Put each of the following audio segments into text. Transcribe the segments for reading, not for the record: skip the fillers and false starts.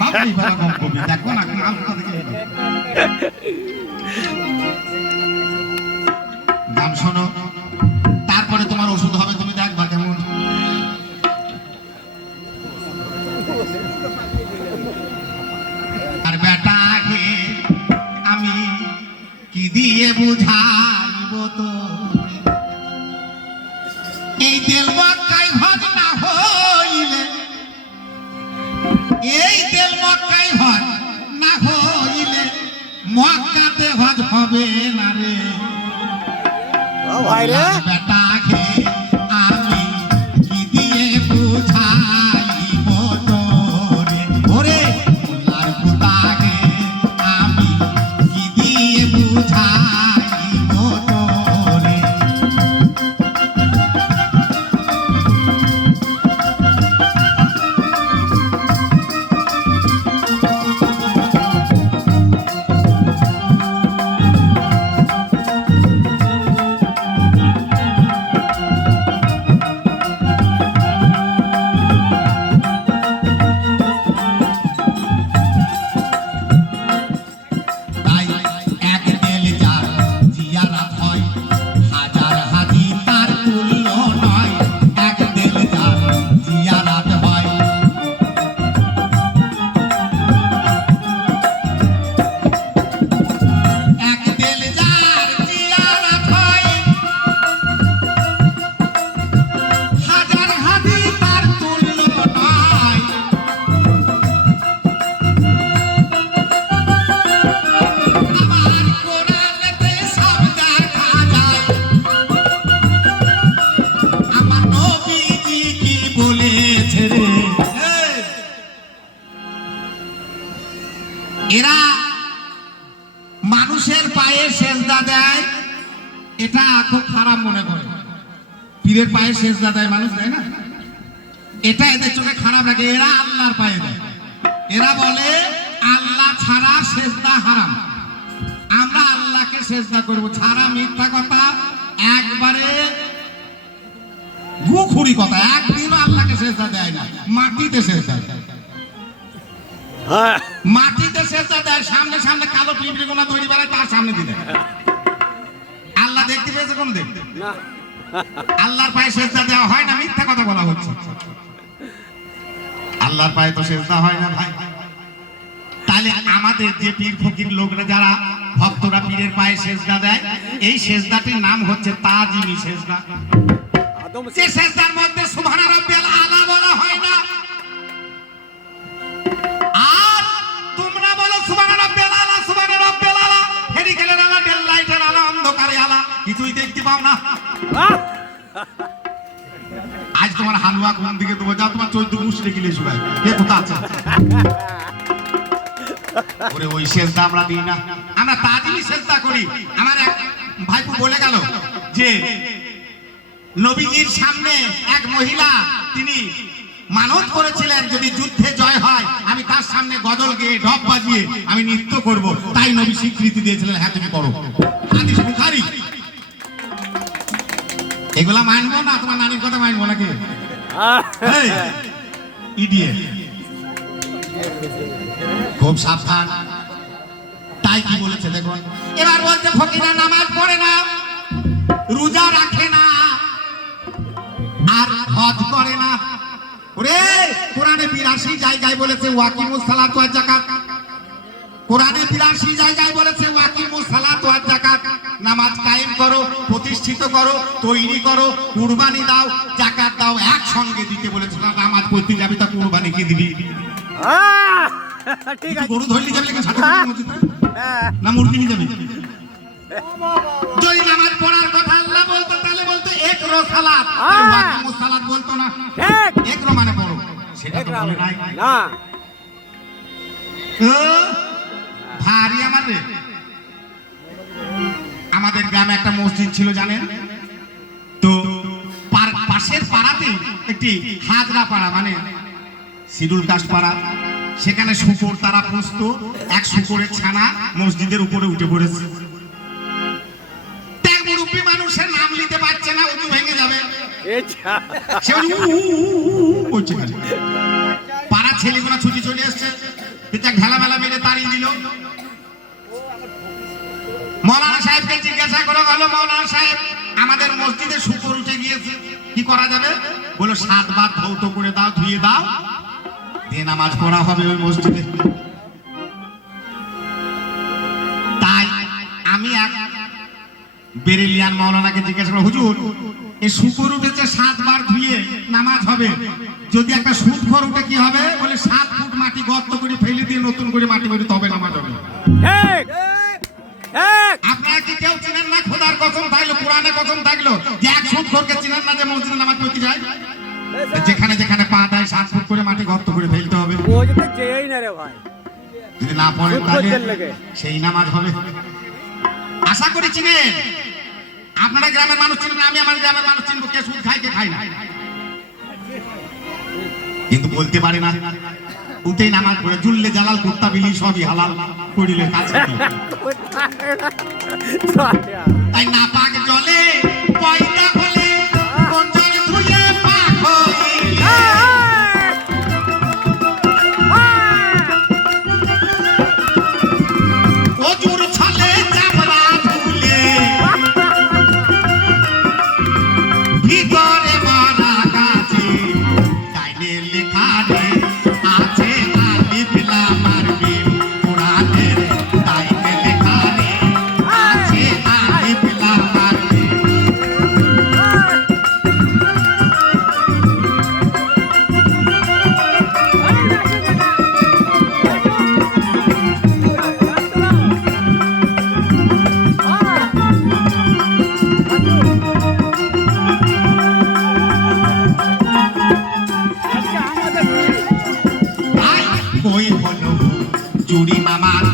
সব এইভাবে কম করবি দেখো না কাল কোথা থেকে গান শোনো তারপরে তোমার ওষুধ হবে তুমি দেখবা কেমন আর বেটাকে আমি কি দিয়ে বুঝাইব তো এই তেল মক্কাই ভাজ না হইলে এই তেল মক্কাই ভাজ না হইলে মক্কাতে ভাজ হবে না রে ভাই রে বেটাকে আমি কি দিয়ে বুঝাইব তোরে ওরে মোল্লার পুতাকে আমি কি দিয়ে বুঝাইব তোরে তাই এক তেল যার জিয়ারাত হয় হাজার হাজি তার তুল্য নয় এক তেল যার জিয়ারাত হয় এক তেল যার জিয়ারাত হয় হাজার হাজি তার তুল্য নয় আমার কোরআনেতে সব দেখা যায় আমার নবীজি কি বলেছে রে এরা মানুষের পায়ে সেজদা দেয় এটা খুব খারাপ মনে করে পীরের পায়ে সেজদা দেয় মানুষ দেয় না এটা এদের চোখে খারাপ লাগে এরা আল্লাহর পায়ে দেয় এরা বলে আল্লাহ ছাড়া সেজদা হারাম আমরা আল্লাহকে সেজদা করব ছাড়া মিথ্যা কথা একবারে গুখুরি কথা একদিনও আল্লাহকে সেজদা দেয় না মাটিতে সেজদা দেয় হ্যাঁ মাটিতে সেজদা দেয় সামনে সামনে কালো পিঁপড়ে গোনা তৈরি করে তার সামনে দিলে আল্লাহ দেখতে পেয়েছে কোন দিন না আল্লাহর পায়ে সেজদা দেওয়া হয় না মিথ্যা কথা বলা হচ্ছে আল্লাহর পায়ে তো সেজদা হয় না ভাই তাহলে আমাদের যে পীর ফকির লোকরা যারা ভক্তরা পীরের পায়ে সেজদা দেয় এই সেজদাটির নাম হচ্ছে তাজিমি সেজদা আদম যে সেজদার মধ্যে সুবহান রাব্বিয়াল আলা বলা হয় না আর তোমরা বলো সুবহান রাব্বিয়াল আলা হেরিকেলের আলা ডেল লাইটের আলা অন্ধকারে আলা কিছুই দেখতে পাও না আজ তোমার হালুয়া কোন দিকে দেবো যাও তোমার 14 মুশ রেখে লিয়ে শুকায় কে কোথা আছে ওরে ওই সেজদা আমরা দিই না আমরা তাজিমি সেজদা করি আমার এক ভাইপো বলে গেল যে নবীজির সামনে এক মহিলা তিনি মানত করেছিলেন যদি যুদ্ধে জয় হয় আমি তার সামনে গজল গেয়ে ঢপ বাজিয়ে আমি নৃত্য করব তাই নবী স্বীকৃতি দিয়েছিলেন হ্যাঁ তুমি করো হাদিস বুখারী এগুলা মানবো না তোমার নানির কথা মানবো নাকি এই ইডিয়েট খুব সাবধান তাই কি বলেছে দেখুন এবার বলছে ফকিরা নামাজ পড়ে না রোজা রাখে না আর হজ করে না ওরে কোরআনে 82 জায়গায় বলেছে ওয়াকিমুস সালাত ওয়াজ যাকাত কোরআনে 82 জায়গায় বলেছে ওয়াকিমুস সালাত ওয়াজ যাকাত নামাজ কায়েম করো প্রতিষ্ঠিত করো তৈরি করো কুরবানি দাও যাকাত দাও একসঙ্গে দিতে বলেছে না নামাজ পড়তে যাবি তা কুরবানি কি দিবি ঠিক আছে গরু ধরলি যাবি নাকি সাথে মসজিদে না মুরগি নিয়ে যাবি যদি নামাজ পড়ার কথা আল্লাহ বলতো তাহলে বলতো একরো সালাত ওয়াকিমুস সালাত বলতো না ঠিক একরো মানে পড়ো সেটা তো বলে নাই না ভারী আমাদের আমাদের গ্রামে একটা মসজিদ ছিল জানেন তো পাশের পাড়াতে একটি হাজরা পাড়া মানে শিডিউল কাস্ট পাড়া সেখানে শুকর তারা পুষতো এক শুকরের ছানা মসজিদের উপরে উঠে পড়েছে মুরব্বী মানুষের নাম নিতে পারছে না উজু ভেঙে যাবে সে করছে খালি পাড়ার ছেলেগুলো ছুটি চলে আসছে এক ঢালা মেলা মেরে তাড়িয়ে দিল। মৌলানা সাহেবকে জিজ্ঞাসা করা হলো, মৌলানা সাহেব আমাদের মসজিদে শুকর উঠে গিয়েছে, কি করা যাবে? বলো 7 বার ধৌত করে দাও, ধুয়ে দাও, দিয়ে নামাজ পড়া হবে ওই মসজিদে। তাই আমি এক বেরেলিয়ান মৌলানাকে জিজ্ঞাসা করলাম, হুজুর এই শুকর উঠেছে 7 বার ধুয়ে নামাজ হবে, যদি একটা সুদখোর উঠে কি হবে? বলে 7 ফুট মাটি গর্ত করে ফেলে দিয়ে নতুন করে মাটি ভরে তবে নামাজ হবে। ঠিক ঠিক আপনারা কি কেউ চিনেন না? খোদার কসম থাকলো, কোরআনে কসম থাকলো, যে এক সুদখোরকে চিনেন না যে মসজিদে নামাজ পড়তে যায়? যেখানে যেখানে পা দেয় 7 ফুট করে মাটি গর্ত করে ফেলতে হবে। ও যেতে যেই না রে ভাই, যদি না পড়ে তাহলে সুদখোরদের লেগে। সেই নামাজ হবে। আশা করি চিনেন। আপনারা গ্রামের মানুষ চিনেন, আমি আমার গ্রামের মানুষ চিনবো, কে সুদ খায় কে খায় না, কিন্তু বলতে পারে না। উঠেই নামাজ পড়ে জুললে জালাল কুত্তা বিলি সবই হালাল করিলে কাছে কি? তাই না পাক জলে পয়দা হলে কোন জলে ধুয়ে পাক হইলে। অজুর ছলে চামড়া ধুলে ভিতরে মারা গাছে ডাইনে লেখা রে আছে আলিফ লাম আর মিম। কোরআনের ডাইনে লেখা রে আছে আলিফ লাম আর মিম। আই কই হলো চুরি মামার,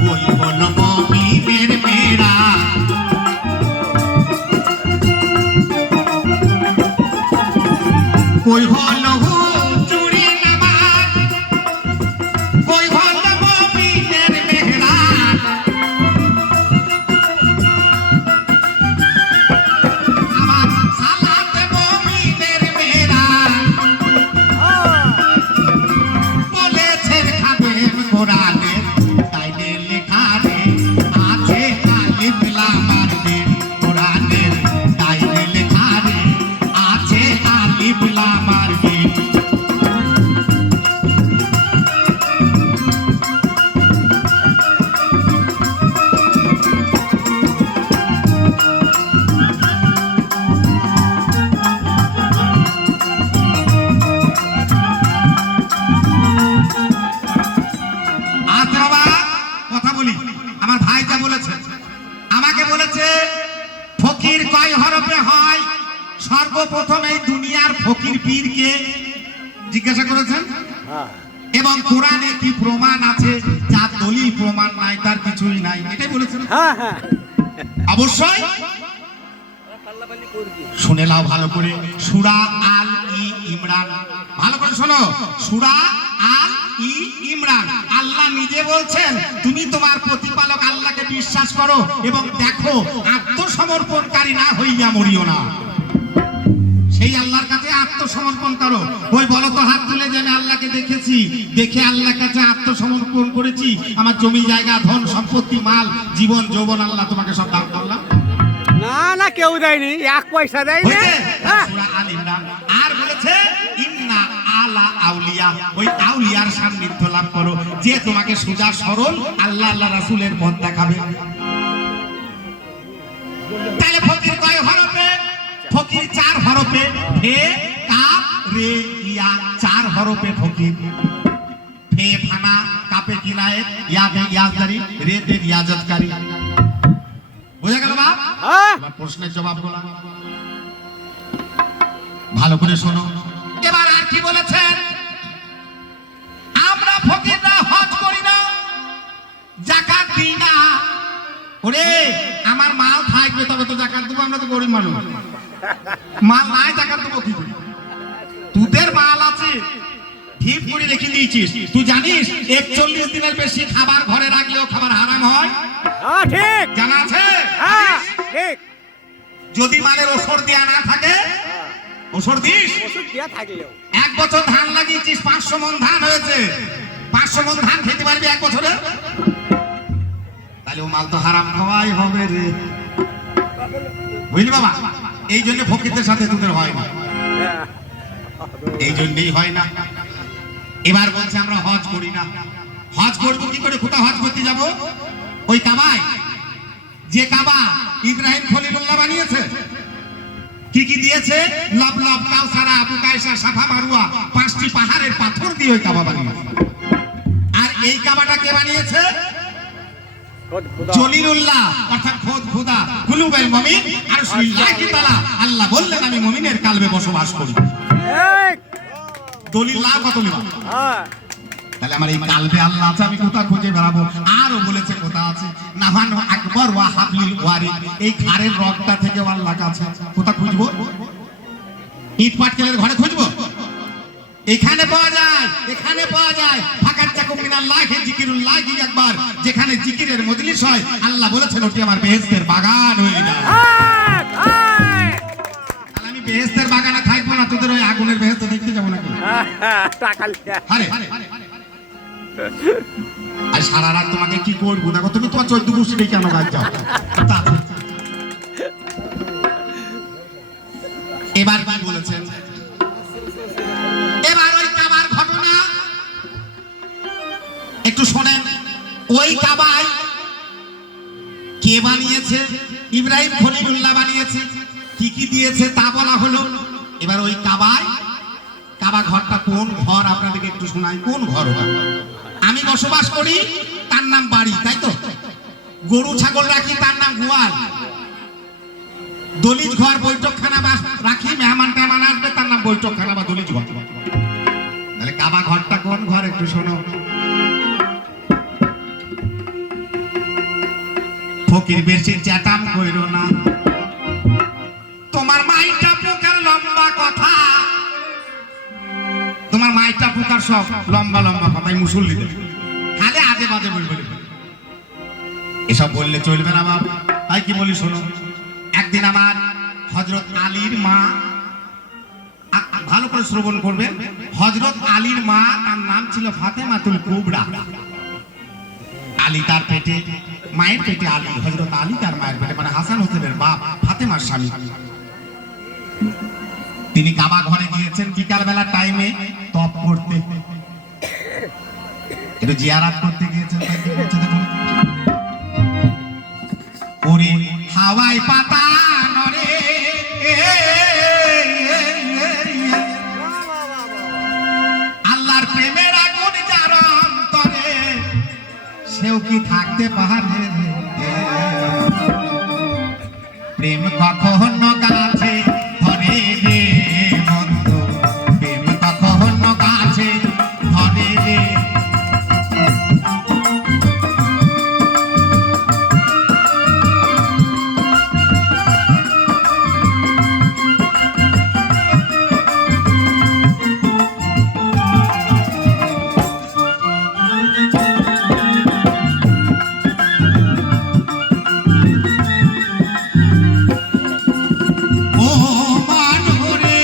কই হলো মমিনের মেয়েরা। কই হলো চুরি মামার, কই হলো মমিনের মেয়েরা। আমার সালাতে মমিনের মেয়েরা বলেছেন খাবেন কোরআনের ডাইনে লেখা রে আছে আলিফ লাম আর মিম। কোরআনের ডাইনে লেখা রে আছে আলিফ লাম আর মিম। আচ্ছা বাবা, কথা বলি। আমার ভাই যা বলেছে, আমাকে বলেছে ফকির কয় হরফে হয়? সর্বপ্রথম এই দুনিয়ার ফকির পীরকে জিজ্ঞাসা করেছেন, হ্যাঁ এবং কোরআনে কি প্রমাণ আছে? যার দলিল প্রমাণ নাই তার কিছুই নাই, এটাই বলেছেন। হ্যাঁ হ্যাঁ অবশ্যই শুনে নাও ভালো করে। সূরা আল ইমরান, ভালো করে শোনো। সূরা আল ইমরান, আল্লাহ নিজে বলছেন তুমি তোমার প্রতিপালক আল্লাহকে বিশ্বাস করো এবং দেখো আত্মসমর্পণকারী না হইয়া মরিও না। সেই আল্লাহর কাছে আত্মসমর্পণ করো। ওই বলো তো হাত তুলে যে আমি আল্লাহকে দেখেছি, দেখে আল্লাহর কাছে আত্মসমর্পণ করেছি, আমার জমি জায়গা ধন সম্পত্তি মাল জীবন যৌবন আল্লাহ তোমাকে সব দান করলাম। না না কেউ দেয়নি, 1 পয়সা দেয়নি। হয়েছে? হ্যাঁ সূরা আল ইমরান। আর বলেছে ইন্না আলা আউলিয়া, ওই আউলিয়ার সান্নিধ্য লাভ করো, যে তোমাকে সোজা সরল আল্লাহ আল্লাহ রাসূলের পথ দেখাবে। তাহলে ফকির কয় হরফে? ফকির 4 হরফে। ফে কাফ রে ইয়া, 4 হরফে ফকির। ফে ফানা, কাপে কিনায়েত, ইয়াতে ইয়াজদারি, রেতে রিয়াজতকারী। বুঝা গেল বাপ? হ্যাঁ এবার প্রশ্নের জবাব বলা ভালো করে শোনো। এবার আর কি বলেছেন? আমরা ফকিররা হজ করি না, যাকাত দিই না। ওরে আমার মাল থাকবে তবে তো যাকাত দেবো, আমরা তো গরিব মানুষ, মাল নাই যাকাত দেবো কি করে? তোদের মাল আছে ঠিক করে রেখে দিয়েছিস। তুই জানিস 41 দিনের বেশি খাবার ঘরে রাখলেও খাবার হারাম হয়? হ্যাঁ ঠিক জানা আছে? হ্যাঁ ঠিক। যদি মালের ওষুধ দেয়া না থাকে, ওষুধ দিস। ওষুধ দেয়া থাকলেও 1 বছর ধান লাগিয়েছিস, 500 মন ধান হয়েছে, 500 মণ ধান খেতে পারবি এক বছরে? তাহলে ও মাল তো হারাম খাওয়াই হবে রে, বুঝলি বাবা? এই জন্য ফকিরদের সাথে তোদের হয় না, এই জন্যই হয় না। এবার বলছে আমরা হজ করি না। হজ করবো কি করে? কোথাও হজ করতে যাব? ওই কাবায়, যে কাবা ইব্রাহিম খলিলুল্লাহ বানিয়েছে, কি কি দিয়েছে? লবলব, কাউসারা, আবু কায়সা, সাফা, মারওয়া, 5টি পাহাড়ের পাথর দিয়ে ওই কাবা বানিয়েছে। আর এই কাবাটা কে বানিয়েছে? জলিলুল্লাহ, অর্থাৎ খোদ খোদা, কুলুবেল মুমিন আরশুলিল্লাহি তাআলা। আল্লাহ বললেন আমি মুমিনের কালবে বসবাস করি। ঠিক। দলিল লাভ কত নিবা? হ্যাঁ। তাহলে আমার এই কালবে আল্লাহ আছে, আমি কোথা খুঁজে বেড়াবো? আরো বলেছে কোথা আছে, নাহান আকবর ওয়া হাবলিল ওয়ারিদ, এই ঘাড়ের রগটা থেকে আল্লাহ কাছে। কোথা খুঁজবো? ইট পাটকেলের ঘরে খুঁজবো? এখানে পাওয়া যায়, এখানে পাওয়া যায়। ফাকাত তাকুম মিনাল্লাহি যিকিরুল্লাহি আকবার, যেখানে জিকিরের মজলিস হয়, আল্লাহ বলেছেন ওটি আমার বেহেশতের বাগান হয়ে যায়। ঠিক, ঠিক। তাহলে আমি বেহেশতের বাগানে থাকবো না, তোদের ওই আগুনের বেহেশত দেখতে যাবো নাকি? টাকা লিয়া। আরে আর সারা রাত তোমাকে কি করবো? দেখো তুমি তোমার 14 গোষ্ঠী কেন গাছ যাও? এবার কি বলেছেন? এবার ওই কাবার ঘটনা একটু শোনেন। ওই কাবায় কে বানিয়েছে? ইব্রাহিম খলিলুল্লাহ বানিয়েছে। কি কি দিয়েছে তা বলা হলো। এবার ওই কাবায়, কাবা ঘরটা কোন ঘর আপনাদেরকে একটু শোনাই। কোন ঘর ওটা? আমি বসবাস করি, তার নাম বাড়ি, তাই তো? গরু ছাগল রাখি, তার নাম গোয়াল। দলিজ ঘর, বৈঠকখানা রাখি, মেহমান টেহমান আসবে, তার নাম বৈঠকখানা বা দলিজ ঘর। তাহলে কাবা ঘরটা কোন ঘর একটু শোনো। ফকির বেশি চ্যাটাম কইরো না, তোমার মাইটা পোকার লম্বা কথা, তোমার মাইটা পোকার সব লম্বা লম্বা কথাই মুসল্লিদের খালে আজে বাজে বলবে। এসব বললে চলবে না বাবা। তাই কি বলি শোনো। একদিন আমার হযরত আলীর মা, ভালো করে শ্রবণ করবেন, হযরত আলীর মা, তার নাম ছিল ফাতেমাতুল কুবরা। আলী তার পেটে, মায়ের পেটে আলী, হযরত আলী তার মায়ের পেটে, মানে হাসান হোসেনের বাপ, ফাতেমার স্বামী। তিনি কাবা ঘরে গিয়েছেন বিকাল বেলা টাইমে তপ করতে, একটু জিয়ারাত করতে গিয়েছেন। তাই কি বলছে দেখুন, ওরে হাওয়ায় পাতা নরে, আল্লাহর প্রেমের আগুন যার অন্তরে, সেও কি থাকতে পারে? প্রেম কখনো গাছে ধরে রে বন্ধু, প্রেম কখনো গাছে ধরে রে। ও মানরে,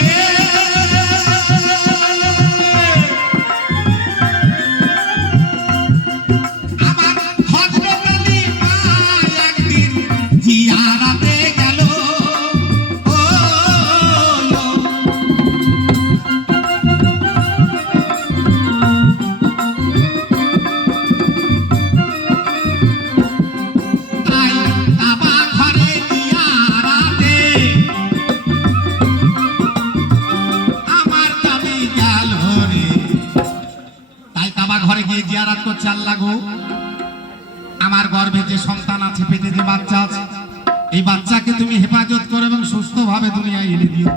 আমার হযরত আলী মা একদিন জিয়ারাতে গেল। ও তাই কাবা ঘরে জিয়ারাতে আমার দাবি গেল রে। তাই কাবা ঘরে গিয়ে জিয়ারাত করছে, আল্লাহ গো, আমার গর্ভে যে সন্তান আছে, পেটে যে বাচ্চা আছে, এই বাচ্চাকে তুমি হেফাজত করো এবং সুস্থভাবে দুনিয়ায় এনে দিও।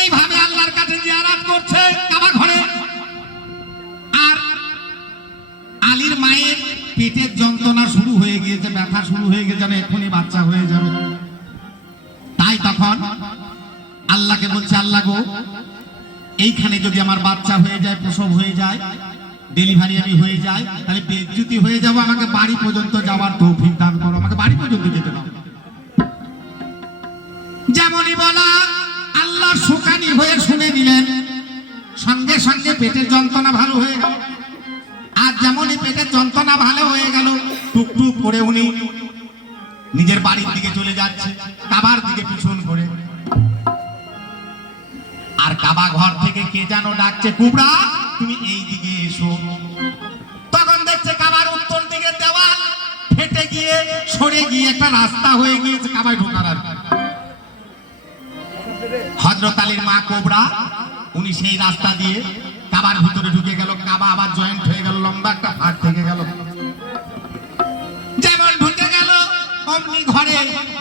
এইভাবে আল্লাহর কাছে জিয়ারাত করছে কাবা ঘরে। আর আলীর মায়ের পেটের যন্ত্রণা শুরু হয়ে গিয়েছে, ব্যথা শুরু হয়ে গেছে, যেন এক্ষুনি বাচ্চা হয়ে যাবে। তাই তখন আল্লাহকে বলছে, আল্লাহ গো, এইখানে যদি আমার বাচ্চা হয়ে যায়, প্রসব হয়ে যায়, ডেলিভারি আমি হয়ে যায়, তাহলে বেজ্জতি হয়ে যাব, আমাকে বাড়ি পর্যন্ত যাওয়ার তৌফিক দান করো, আমাকে বাড়ি পর্যন্ত যেতে দাও। যেমনই বলা, আল্লাহ সুকানি হয়ে শুনে নিলেন। সঙ্গে সঙ্গে পেটের যন্ত্রণা ভালো হয়ে গেল। আর যেমনই পেটের যন্ত্রণা ভালো হয়ে গেল, টুকটুক করে উনি নিজের বাড়ির দিকে চলে যাচ্ছে, কাবার দিকে পিছন করে। আর কাবা ঘর থেকে কে যেন ডাকছে, কুবরা তুমি এই দিকে এসো। তখন দেখছে কাবার উত্তর দিকে দেওয়াল ফেটে গিয়ে সরে গিয়ে একটা রাস্তা হয়ে গিয়েছে কাবায় ঢোকার। আর হযরত আলীর মা কোবরা উনি সেই রাস্তা দিয়ে কাবার ভিতরে ঢুকে গেল। কাবা আবার জয়েন্ট হয়ে গেল, লম্বা একটা ফাঁক থেকে গেল। যেমন ঢুকে গেল অমনি ঘরে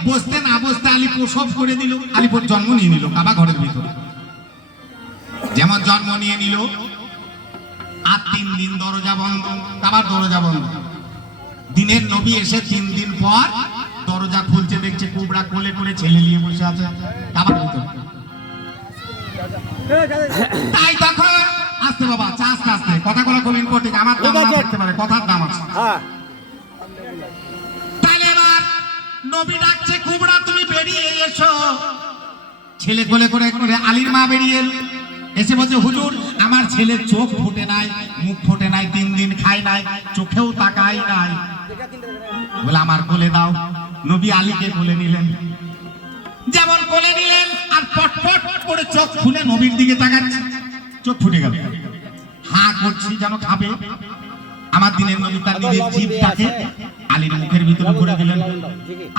বসতে না বসতে আলী প্রসব করে দিল, আলীপুর জন্ম নিয়ে নিল কাবা ঘরের ভিতরে। যেমন জন্ম নিয়ে নিল, আর 3 দিন দরজা বন্ধ, কাবার দরজা বন্ধ। দিনের নবী এসে 3 দিন পর দরজা খুলছে, দেখছে কুবরা কোলে করে ছেলে নিয়ে বসে আছে কাবার ভিতরে। তাই তখন আস্তে বাবা, আস্তে আস্তে কথাগুলো খুব ইম্পর্টেন্ট, আমার দাম না থাকতে পারে, কথার দাম আছে। হ্যাঁ, তাহলে এবার নবী ডাকছে, কুবরা তুমি বেরিয়ে এসো। ছেলে কোলে করে করে আলীর মা বেরিয়ে এলো, এসে বলছে হুজুর আমার ছেলের চোখ ফুটে নাই, মুখ ফুটে নাই, 3 দিন খাই নাই, চোখেও তাকাই নাই, বলে আমার কোলে দাও। নবী আলীকে কোলে নিলেন। যেমন কোলে নিলেন আর পটপট করে চোখ খুলে নবীর দিকে তাকাচ্ছে, চোখ ফুটে গেল। হা করছি যেন খাবে। আমার দিনের নবী তার নিজের জিভটাকে আলীর মুখের ভিতরে করে দিলেন।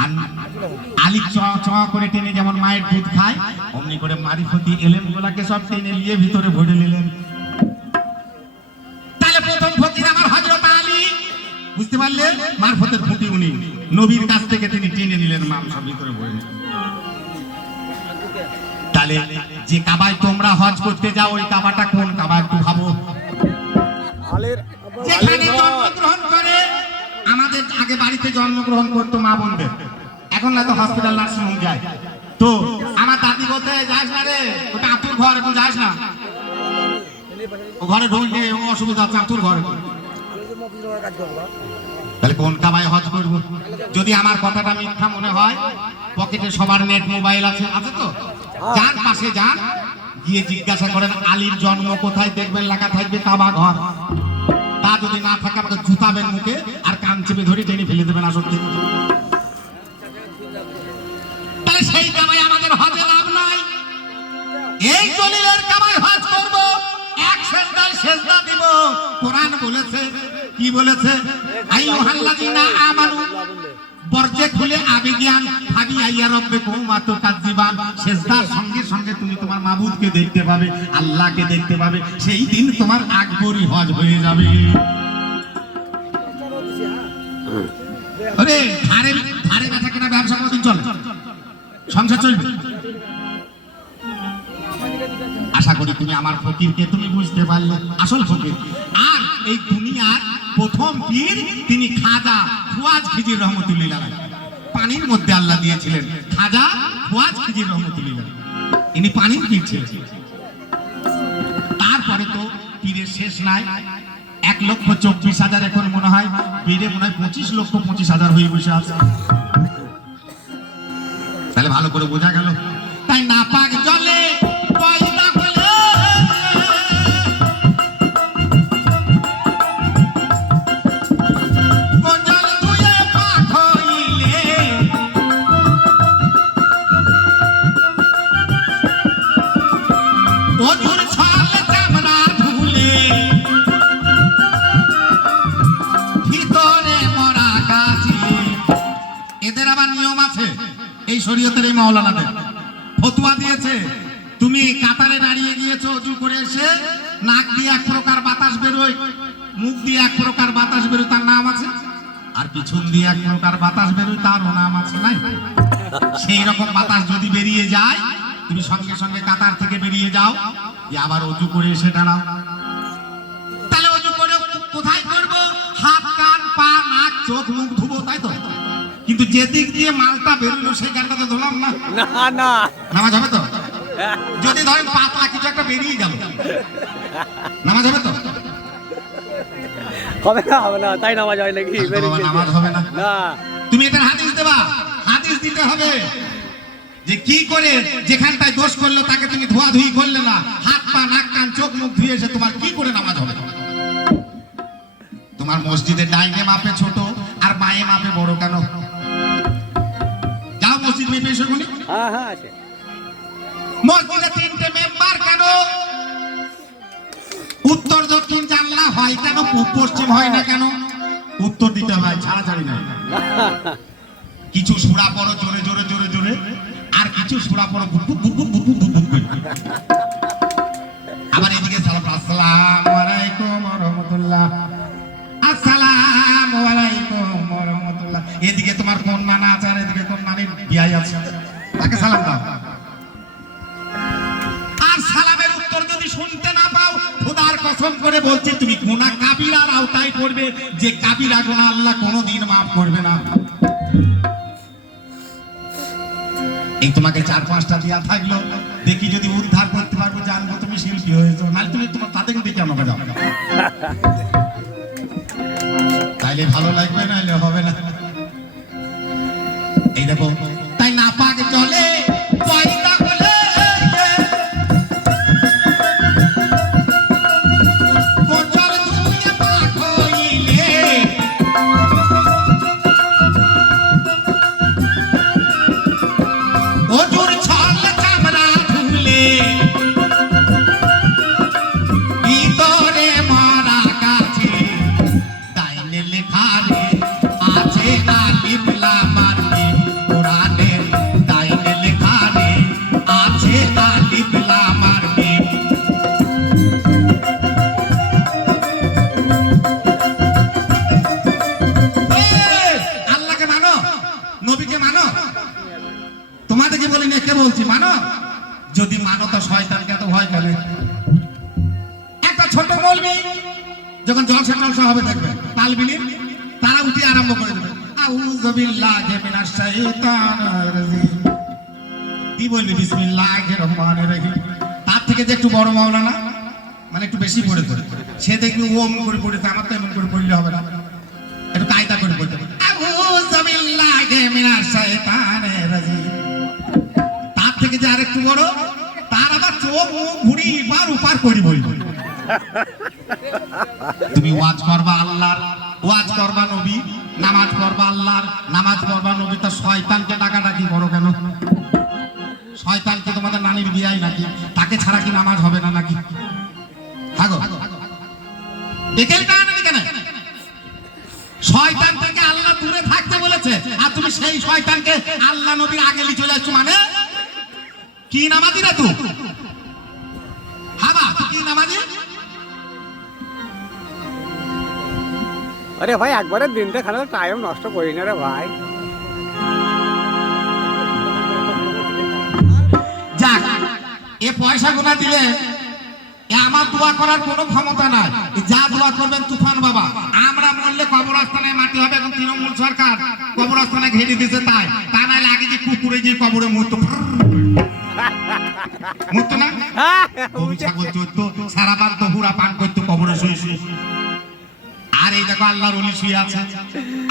আর আলী চ করে টেনে যেমন মায়ের দুধ খায়, অমনি করে মারিফতি এলেম গুলাকে সব টেনে নিয়ে ভিতরে ভরে নিলেন। তাহলে প্রথম ফকির আমার হযরত আলী, বুঝতে পারলে মারফতের ফুটি উনি নবীর কাছ থেকে তিনি টেনে নিলেন, মাংস ভিতরে ভরে নিলেন। তাহলে যে কাবায় তোমরা হজ করতে যাও, ওই কাবাটা কোন কাবা একটু ভাবো। যেখানে জন্মগ্রহণ করে, আমাদের আগে বাড়িতে জন্মগ্রহণ করতো মা বোনদের, এখন না তো হসপিটাল নার্সিং হোম যায়। তো আমার দাদি বলতে যাস না রে, ওটা আতুর ঘর, এখন যাস না, ও ঘরে ঢুকলে অসুবিধা আছে, আতুর ঘর। তাহলে কোন কাবায় হজ করবো? যদি আমার কথাটা মিথ্যা মনে হয়, পকেটে সবার নেট মোবাইল আছে, আছে তো, যান পাশে যান, গিয়ে জিজ্ঞাসা করেন আলীর জন্ম কোথায়, দেখবেন লেখা থাকবে কাবা ঘর। তা যদি না থাকে আমাকে জুতাবেন মুখে আর কান চেপে ধরে টেনে ফেলে দেবেন আসর থেকে। তাই সেই কাবায় আমাদের হজে লাভ নাই। এই দলিলের কাবায় হজ করব, এক সেজদায় সেজদা দিব। কোরআন বলেছে, কি বলেছে? আইয়ুহাল্লাযীনা আমানু, বর্জে খুলে আবেগিয়ান ভাবি আইয়া রব্বে কুমাতু কাযিবান। সেজদার সঙ্গে সঙ্গে তুমি তোমার মাবুদকে দেখতে পাবে, আল্লাহকে দেখতে পাবে। সেই দিন তোমার আকবরী হজ হয়ে যাবে। আরে ধারে ধারে ব্যথা কেনা ব্যবসা কতদিন চলে, সংসার চলবে? আশা করি তুমি আমার ফকিরকে তুমি বুঝতে পারলে, আসল ফকির। আর এই দুনিয়ার প্রথম পীর তিনি খাজা ফুয়াজ খিজির রহমতুল্লাহ আলাইহি। পানির মধ্যে আল্লাহ দিয়েছিলেন খাজা ফুয়াজ খিজির রহমতুল্লাহ, ইনি পানির পীর ছিলেন। তারপরে তো পীরের শেষ নাই, 1,24,000, এখন মনে হয় পীরে মনে হয় 25,25,000 হয়ে বসে আছে। তাহলে ভালো করে বোঝা গেল। তাই নাপাক জলে পয়দা হলে গজল ধুয়ে পাক হইলে, অজুর ছল চামড়া ধুলে, ভিতরে মরা গাছে। এদের আবার নিয়ম আছে, এই শরীয়তের এই মাওলানাদের ফতোয়া দিয়েছে, তুমি কাতারে দাঁড়িয়ে গিয়েছো, অজু করে এসে নাক দিয়ে এক প্রকার বাতাস বেরোয়, মুখ দিয়ে এক প্রকার বাতাস বেরোয়, তার নাম আছে। আর পিছন দিয়ে এক প্রকার বাতাস বেরোয়, তারও নাম আছে। নাই সেই রকম বাতাস যদি বেরিয়ে যায়, তুমি সঙ্গে সঙ্গে কাতার থেকে বেরিয়ে যাও, যে আবার অজু করে এসে দাঁড়াও। তাহলে অজু করে কোথায় করবো? হাত, কান, পা, নাক, চোখ, মুখ ধুবো, তাই তো? কিন্তু যে দিক দিয়ে মালটা বেরোলো সেই গানটাতে ধরলাম না, না না, নামাজ হবে তো? যদি ধরেন পাতলা কিছু একটা বেরিয়ে গেল, নামাজ হবে তো? হবে না, তাই নামাজ হয় নাকি? নামাজ হবে না। না, তুমি এটা হাদিস দেবা, হাদিস দিতে হবে। যে কি করে যেখানটায় দোষ করলো তাকে তুমি ধোয়াধুয়ি করলে না, হাত পা নাক কান চোখ মুখ ধুয়ে এসে তোমার কি করে নামাজ হবে? তোমার মসজিদে ডাইনে মাপে ছোট আর বাঁয়ে মাপে বড় কেন? যাও মসজিদ মেপে এসো কোনি। হ্যাঁ হ্যাঁ আছে। মসজিদে তিনটে মেম্বার কেন? উত্তর দক্ষিণ জানলা হয় কেন? পূব পশ্চিম হয় না কেন? উত্তর দিতে হয়, ছাড়াছাড়ি নাই। কিছু সুরা পড়ো জোরে জোরে জোরে জোরে, আর কিছু সুরা পড়ো বুক বুক বুক বুক বুক বুক বুক করে। আবার এদিকে সালাম, আসসালামু আলাইকুম ওয়া রাহমাতুল্লাহ, আসসালামু আলাইকুম ওয়া রাহমাতুল্লাহ। এদিকে তোমার কোন নানা আছে আর এদিকে কোন নানির বিয়াই আছে, তাকে সালাম দাও। আর সালামের উত্তর যদি শুনতে না পাও, খোদার কসম করে বলছি তুমি গুনাহ কাবিরার আওতায় পড়বে, যে কাবিরা গুনাহ আল্লাহ কোনোদিন maaf করবে না। এই তোমাকে 4-5টা দিয়া থাকলো, দেখি যদি উদ্ধার করতে পারবো, জানবো তুমি শিল্পী হয়েছো, নাহলে তুমি তোমার তাদের দিকে আমাকে যাও। তাইলে ভালো লাগবে, নাহলে হবে না। এই দেখো, তাই নাপাক জলে পয়দা হলে গোচর ধুয়ে পাক হইলে, অজুর ছল চামড়া ধুলে, ভিতরে মারা কাছে ডাইনে লেখা রে আছে আলিফ লাম আর মিম, কোরআনের ডাইনে লেখা রে আছে আলিফ লাম আর মিম। আল্লাহকে মানো, নবীকে মানো, তোমাদেরকে বলি না, কে বলছি মানো। যদি মানো তো শয়তানকে এত ভয় করে। একটা ছোট মৌলবি যখন জলসা টলসা হবে দেখবে তালবিলির, তারা উঠে আরম্ভ করে দেবে আউযু বিল্লাহি মিনাশ শাইতানির রাজিম, কি বলবি বিসমিল্লাহির রহমানির রহিম। তার থেকে যে একটু বড় মাওলানা, মানে একটু বেশি পড়ে ধরে, সে দেখবি ওম করে পড়েছে, আমার তো এমন করে পড়লে হবে না, একটু কায়দা করে পড়তে হবে আউযু বিল্লাহি মিনাশ শাইতানির রাজিম। তার থেকে যে আরেকটু বড়, তার আবার চোখ মুখ ঘুরি পার উপার করি বলবো। তুমি ওয়াজ করবা আল্লাহর, ওয়াজ করবা নবী, নামাজ পড়বা আল্লাহর, নামাজ পড়বা নবী, তা শয়তানকে ডাকাডাকি করো কেন? শয়তানকে তোমাদের নানির বিয়াই নাকি? তাকে ছাড়া কি নামাজ হবে না নাকি? থাকো একেল কারণে কেন? শয়তান থেকে আল্লাহ দূরে থাকতে বলেছে, আর তুমি সেই শয়তানকে আল্লাহ নবীর আগে নিয়ে চলে আসছো, মানে কি নামাজি রে তুই? হাবা তুই কি নামাজি? আরে ভাই একবারে দিনটা খানা টাইম নষ্ট করি না রে ভাই। যাক, এ পয়সা গোনা দিলে এ আমার দোয়া করার কোনো ক্ষমতা নাই। যা দোয়া করবেন তুফান বাবা। আমরা মরলে কবরস্থানে মাটি হবে, এখন তৃণমূল সরকার কবরস্থানে ঘেরে দিছে, তাই তা নাহলে আগে যে কুকুরে যে কবরে মরতো, মরতো না? গরু ছাগল চড়তো, সারা পান তো হুরা পান করতো কবরে শুয়ে শুয়ে। আর এই দেখো আল্লাহর ওলি শুয়ে আছে।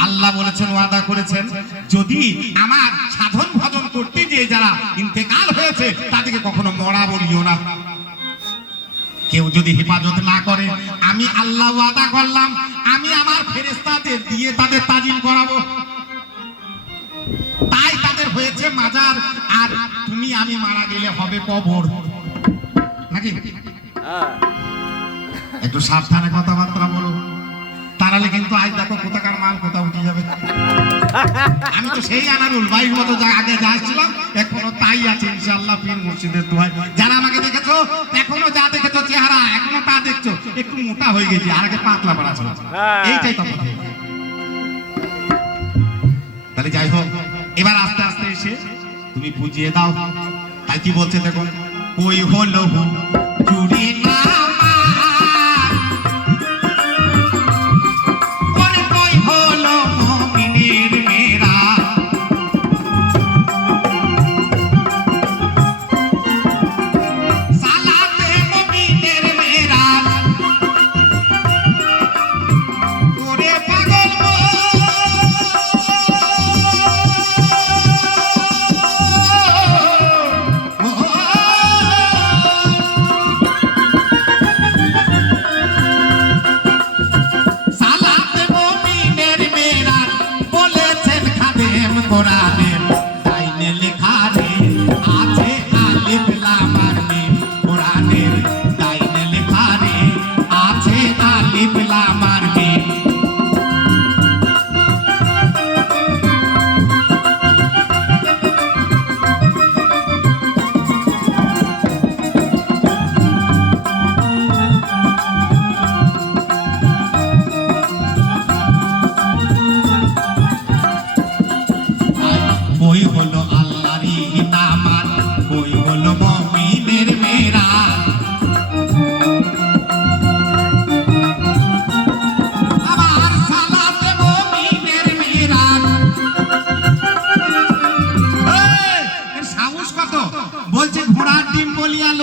আল্লাহ বলেছেন, ওয়াদা করেছেন, যদি আমার সাধন ভজন করতে গিয়ে যারা ইন্তেকাল হয়েছে তাদেরকে কখনো মরা বলিও না। কেউ যদি হেফাজত না করে, আমি আল্লাহ ওয়াদা করলাম আমি আমার ফেরেশতাদের দিয়ে তাদের তাজিম করাবো। তাই তাদের হয়েছে মাজার, আর তুমি আমি মারা গেলে হবে কবর, নাকি? একটু সাবধানে কথাবার্তা বলো, তাহলে কিন্তু আজ দেখো কোথাকার মাল কোথা উঠে যাবে। আমি তো সেই আনারুল 22 বছর আগে যা আসছিলাম এখনো তাই আছে ইনশাআল্লাহ, পীর মুর্শিদের দোয়ায়। যারা আমাকে দেখেছো এখনো যা দেখেছো চেহারা এখনো তা দেখছো, একটু মোটা হয়ে গেছি, আর আগে পাতলা পারা ছিল, এইটাই তফাৎ। তাহলে যাই হোক, এবার আস্তে আস্তে এসে তুমি বুঝিয়ে দাও। তাই কি বলছে দেখুন, ওই হলো চুরি না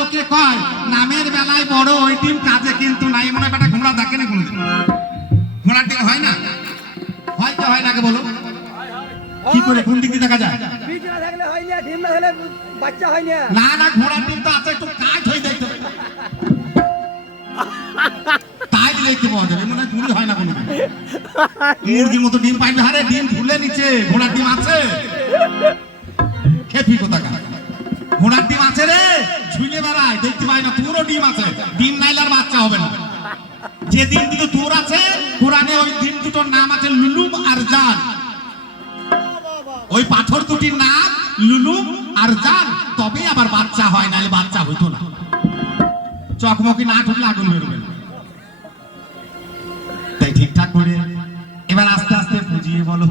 লোকে কয় নামের বেলায় বড় ওই ডিম কাজে কিন্তু নাই, মনে হয় বেটা ঘোড়া দেখে না কোনোদিন। ঘোড়ার ডিম হয় না, হয়তো হয় না, কে বলো কি করে কোন দিক দিয়ে দেখা যায়? বীজ না থাকলে হয় না, ডিম না থাকলে বাচ্চা হয় না। না না, ঘোড়ার ডিম তো আছে, একটু কাজ হয়ে দেখতে হবে। তাই দেখতে পাওয়া যাবে, মনে হয় ঝুলি হয় না কোনোদিন। মুরগির মতো ডিম পাইবে, হারে ডিম ঝুলে নিচে, ঘোড়ার ডিম আছে। খেপি কোথাকার, ঘোড়ার ডিম আছে রে, ঝুলে বেড়ায়, দেখতে পাই না, তোরও ডিম আছে। ডিম নাইলে আর বাচ্চা হবে না। যে ডিম দুটো তোর আছে কোরআনে, ওই ডিম দুটোর নাম আছে লুলুম আর জান। ওই পাথর দুটির নাম লুলুম আর জান, তবেই আবার বাচ্চা হয়, নাহলে বাচ্চা হইতো না। চকমকি না ঢুকলে আগুন বেরোবে না। তাই ঠিকঠাক করে এবার আস্তে আস্তে বুঝিয়ে বলো।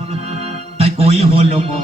তাই কই হলো মন